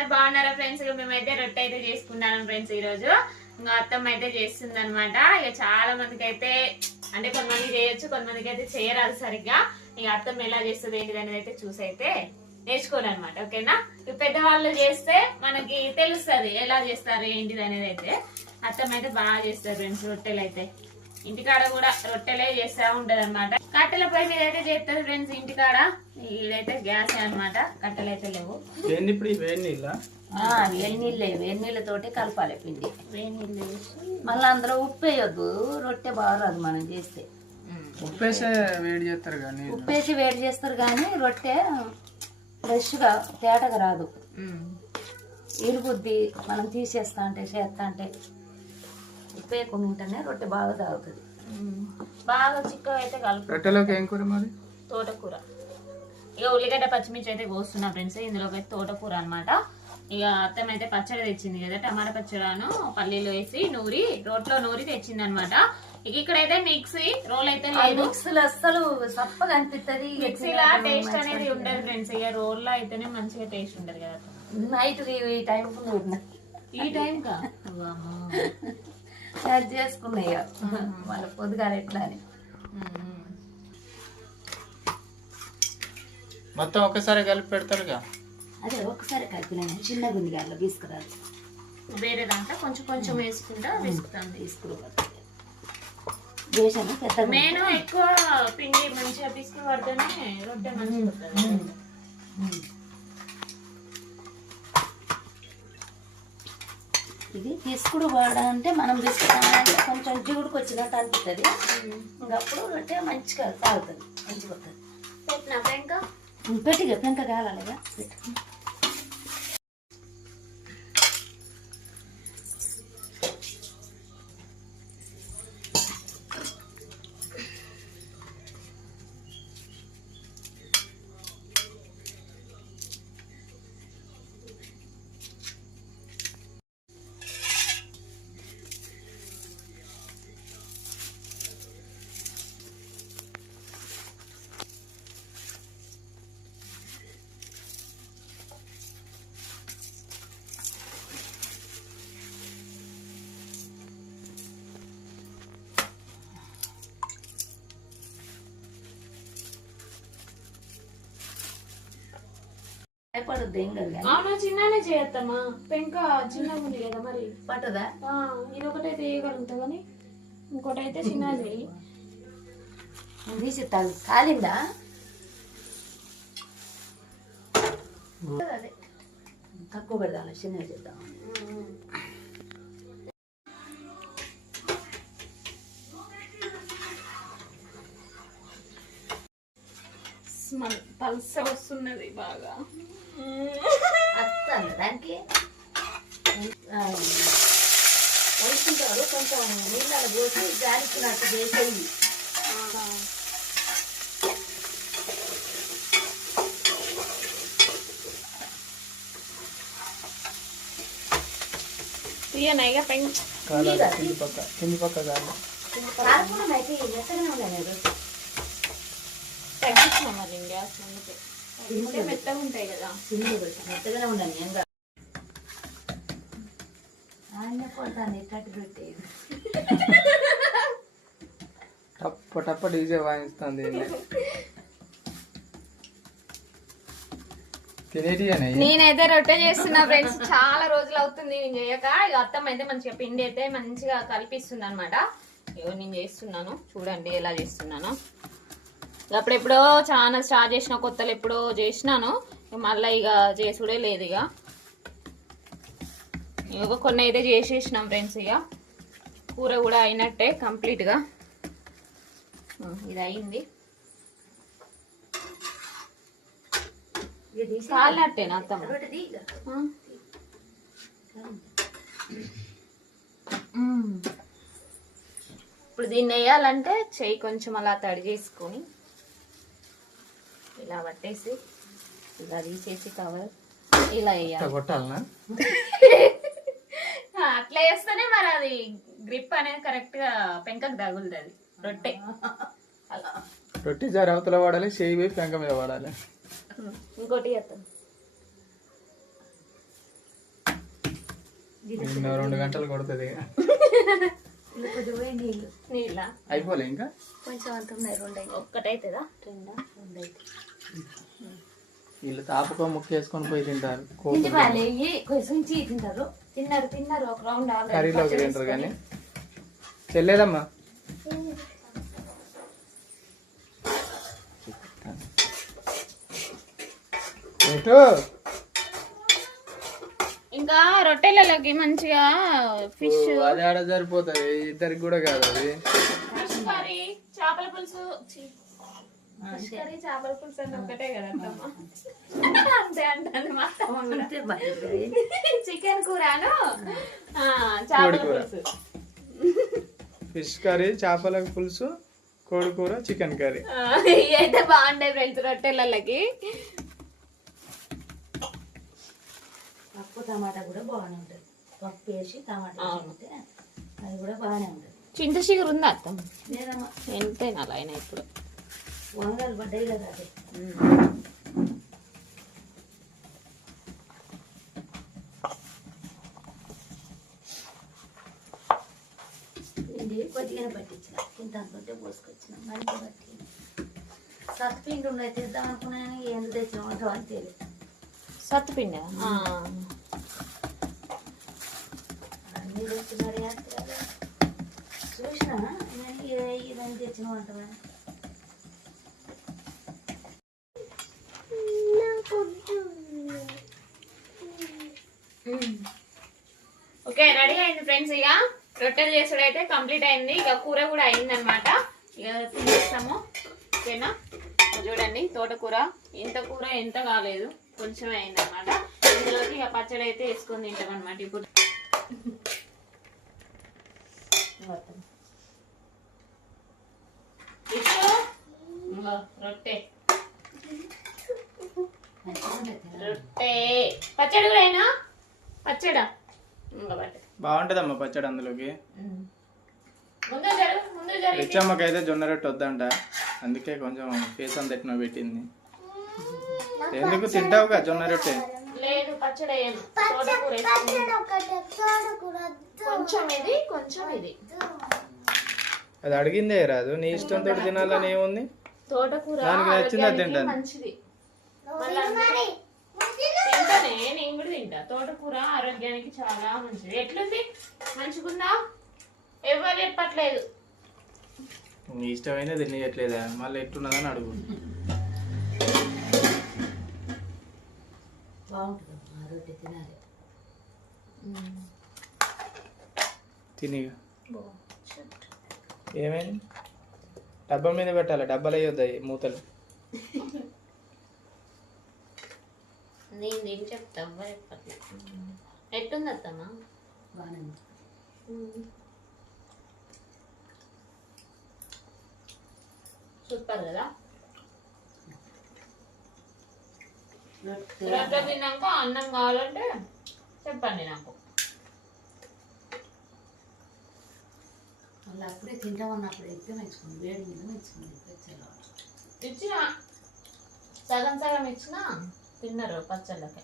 అందరు బాగున్నారా ఫ్రెండ్స్? మేమైతే రొట్టె అయితే చేసుకున్నాం ఫ్రెండ్స్. ఈ రోజు ఇంకా అత్తమ్మ అయితే చేస్తుంది అనమాట. ఇక చాలా మందికి అయితే అంటే కొంతమంది చేయొచ్చు, కొంతమందికి అయితే చేయరాదు సరిగ్గా. ఇక అత్తమ్మ ఎలా చేస్తుంది ఏంటిది అనేది అయితే చూసి అయితే నేర్చుకోవాలన్నమాట. ఓకేనా? ఇక పెద్దవాళ్ళు చేస్తే మనకి తెలుస్తుంది ఎలా చేస్తారు ఏంటిది అనేది. అయితే అత్తమ్మ అయితే బాగా చేస్తారు ఫ్రెండ్స్ రొట్టెలు అయితే. ఇంటికాడ కూడా రొట్టెలే చేస్తా ఉంటది అనమాట. కట్టెల పొయ్యి మీద అయితే చేస్తుంది ఫ్రెండ్స్ ఇంటికాడ. ఇదైతే గ్యాస్ అనమాట, కట్టెలు అయితే లేవు. వేడినీళ్ళతోటి కలపాలి పిండి. వేడినీళ్ళు వేసి మళ్ళీ అందులో ఉప్పు వేయొద్దు, రొట్టె బాగా రాదు మనం చేస్తే. ఉప్పేసి వేడి చేస్తారు కానీ రొట్టె ఫ్రెష్గా తేటగా రాదు, ఇరుగుద్ది. మనం తీసేస్తా అంటే చేస్తా అంటే ఉప్పు వేయకుండా ఉంటేనే రొట్టె బాగా తాగుతుంది. బాగా చిక్కగా అయితే రొట్టెలోకి ఏం కూర మరి? తోటకూర. ఇక ఉల్లిగడ్డ పచ్చిమిర్చి అయితే కోస్తున్నా ఫ్రెండ్స్. ఇందులోకి అయితే తోటకూర అనమాట. ఇక అత్తమ్మ అయితే పచ్చడి తెచ్చింది కదా, టమాటా పచ్చడాను పల్లీలు వేసి నూరి రోట్లో నూరి తెచ్చింది అనమాట. ఇక ఇక్కడైతే మిక్సీ రోల్ అయితే లేదు. మిక్సీలో అస్సలు సప్పగా అనిపిస్తుంది, మిక్సీలా టేస్ట్ అనేది ఉండదు ఫ్రెండ్స్. ఇక రోల్లో అయితేనే మంచిగా టేస్ట్ ఉంటది కదా. నైట్ ఈ టైం ఈ టైం కా చేసుకున్నాయి వాళ్ళ పొద్దుగాల ఎట్లా అని. మొత్తం ఒకసారి కలిపి పెడతారుగా. అదే ఒకసారి కలిపిన చిన్న గుండిగాల్లో తీసుకురాదు, వేరే దాంట్లో కొంచెం కొంచెం వేసుకుంటా వేసుకుంటాను. తీసుకురాదు నేను ఎక్కువ పిండి మంచిగా తీసుకుని పడితేనే రొట్టె మంచిగా వస్తుంది. ఇది తీసుకుడు వాడంటే మనం తీసుకుంటే కొంచెం జిగుడుకు వచ్చినట్టు అనిపిస్తుంది. ఇంకప్పుడు రొట్టె మంచిగా తాగుతుంది, మంచిగా వస్తుంది. పెట్టినా పెంక పెట్టిగా పెంక కాలాలిగా పెట్టు. అవును, చిన్ననే చేయొద్దమ్మా. పెంక చిన్నగా ఉంది కదా, మరి పట్టదా? ఇది ఒకటైతే వేయగలుగుతా కానీ ఇంకోటి అయితే చిన్నగా చేయి. తీసి కాలిందా? అదే తక్కువ పెడదాం, చిన్నగా చేద్దాం. పల్స వస్తున్నది బాగా. వస్తాను దానికి వేసుకుంటారు, కొంచెం నీళ్ళ పోసి జారికినట్టు చేసేది. తీయనైగా పెంచ కింది పక్క కాకుండా అయితే మెత్తగానే ఉండాలి. తగ్గించిన మరి గ్యాస్ అందుకే మెత్తగా ఉంటాయి కదా. మెత్తగానే ఉండాలి. నేను ఆయన కొడతాను కట్టి పెట్టేది. టప్ప టప్ప డీజే వాయిస్తుంది. నేనైతే రొట్టె చేస్తున్నా ఫ్రెండ్స్. చాలా రోజులు అవుతుంది నేను చేయక. ఇక అత్తమ్మ అయితే మంచిగా పిండి అయితే మంచిగా కలిపిస్తుంది అనమాట. ఇగో నేను చేస్తున్నాను, చూడండి ఎలా చేస్తున్నాను. అప్పుడెప్పుడో చాలా స్టార్ట్ చేసిన కొత్తలు ఎప్పుడో చేసినాను, మళ్ళీ ఇక చేసుడే లేదు. ఇక కొన్ని అయితే చేసేసినాం ఫ్రెండ్స్. ఇక కూర కూడా అయినట్టే కంప్లీట్గా. ఇది అయింది, కాలినట్టేనా అత్తమ్మ? ఇప్పుడు దీన్ని వేయాలంటే చెయ్యి కొంచెం అలా తడి చేసుకొని ఇలా పట్టేసి ఇలా తీసేసి కవర్ ఇలా వేయాలి. అట్లా వేస్తేనే మరి అది గ్రిప్ అనేది కరెక్ట్ గా పెంకకు తగులుతుంది రొట్టె. అలా రొట్టె జారి అవతల వాడాలి, చేయి పెంక మీద వాడాలి. ఇంకోటి చేస్తాం. నిన్న 2 గంటలు కొడుతుంది ఇక. కొద్దిగా పోయి నీళ్ళు నీళ్ళ అయిపోలే ఇంకా కొంచెం అంత ఉన్నాయి 2 అయితే ఒక్కటైతుందా 2 అయితే వీళ్ళు తాపుకో ముక్కు వేసుకొని పోయి తింటారు ఇంటి వాళ్ళే కొంచెం తింటారు తిన్నారు ఒక రౌండ్ కర్రీలోకి తింటారు కానీ చెల్లేదమ్మా ఎటు ఇంకా రొట్టెలలోకి మంచిగా ఫిష్ అది ఆడ సరిపోతుంది ఇద్దరికి కూడా కాదు అది ఫిష్ కర్రీ చేపల పులుసు ఫిష్ కర్రీ చేపల పులుసు అంటే ఒకటే కదా అత్తమ్మ అంతే అంటాను మా అత్తమ్మ కూడా చికెన్ కూరను చేపల పులుసు ఫిష్ కర్రీ చేపల పులుసు కోడి కూర చికెన్ కర్రీ ఇవి అయితే బాగుంటాయి ఫ్రెండ్స్ రొట్టెలకి పప్పు టమాటా కూడా బాగానే ఉంటుంది పప్పు వేసి టమాటా వేసి అది కూడా బాగానే ఉంటుంది చింత చిగురు ఉందా అత్తమ్మ లేదమ్మా ఎంతైనా అలా అయినా ఇప్పుడు వంగలు పడ్డాయి కదా అదే ఇది కొద్దిగానే పట్టించిన ఇంత అనుకుంటే పోసుకొచ్చిన మంచిగా పట్టి సత్పిండి ఉన్నాయి తెద్దాం అనుకున్నాను ఎందుకు తెచ్చినామంటావు అని తెలియదు సత్తుపిండి అన్నీ తెచ్చినారు చూసినా నేను ఇదని తెచ్చినామంటావా ఓకే రెడీ అయింది ఫ్రెండ్స్ ఇక రొట్టెలు చేసుడు అయితే కంప్లీట్ అయింది ఇక కూర కూడా అయింది అనమాట ఇక తినేస్తాము ఓకేనా చూడండి తోటకూర ఇంత కూర ఎంత కాలేదు కొంచెం అయింది అనమాట ఇందులోకి ఇక పచ్చడి అయితే వేసుకొని తింటాం అనమాట ఇప్పుడు రొట్టె రొట్టె పచ్చడి కూడా అయినా పచ్చడా బాగుంటదమ్మా పచ్చడి అందులోకి ముందు జరుగు రిచ్చమ్మకైతే జొన్న రొట్టె వద్దంట అందుకే కొంచెం ఫేస్ అంత ఎట్నో పెట్టింది ఎందుకు తింటావుగా జొన్న రొట్టె లేదు పచ్చడి వేయను తోటకూర వేసుకున్నాను. కొంచెం ఇది అది అడిగిందే రాదు నీ ఇష్టంతో తినాలని ఏముంది తోటకూర దానికి నచ్చింది అది ఆరోగ్యానికి తింటాను. మంచిది మళ్ళా తింటానే నేను కూడా తింటా తోటకూర ఆరోగ్యానికి చాలా మంచిది ఎట్లుంది మంచిగుందా ఎవరు చెప్పట్లేదు నీ ఇష్టమైనా తినేయట్లేదా మళ్ళీ ఎట్టున్నదని అడుగు బాగుంటుంది రొట్టె తినాలి తినిగా ఏమైంది డబ్బా మీద పెట్టాలి డబ్బాలు అయ్యొద్దాయి మూతలు నేను ఏం చెప్తా చెప్పట్లేదు ఎట్టుంది అత్తమ్మా బాగానే ఉంది సూపర్ కదా రొట్టె రొట్టె తిన్నాక అన్నం కావాలంటే చెప్పండి నాకు మళ్ళీ అప్పుడే తింటామన్నప్పుడు అయితే మంచుకుంది వేడి మీద మంచుకుంది ఇచ్చిన సగం సగం ఇచ్చిన తిన్నారు పచ్చళ్ళకి